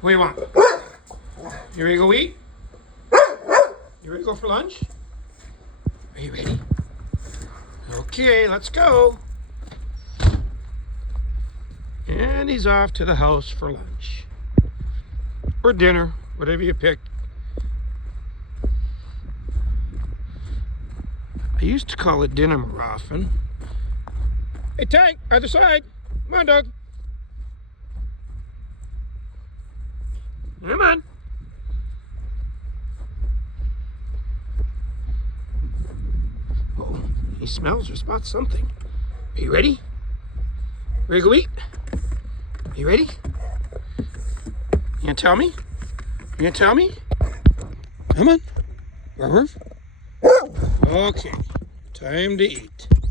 What do you want? You ready to go eat? You ready to go for lunch? Are you ready? Okay, let's go. And he's off to the house for lunch. Or dinner, whatever you pick. I used to call it dinner more often. Hey, Tank, other side. Come on, dog. Come on. Oh, he smells or spots something. Are you ready? Ready to go eat? Are you ready? You gonna tell me? You gonna tell me? Come on. Ruff. Okay, time to eat.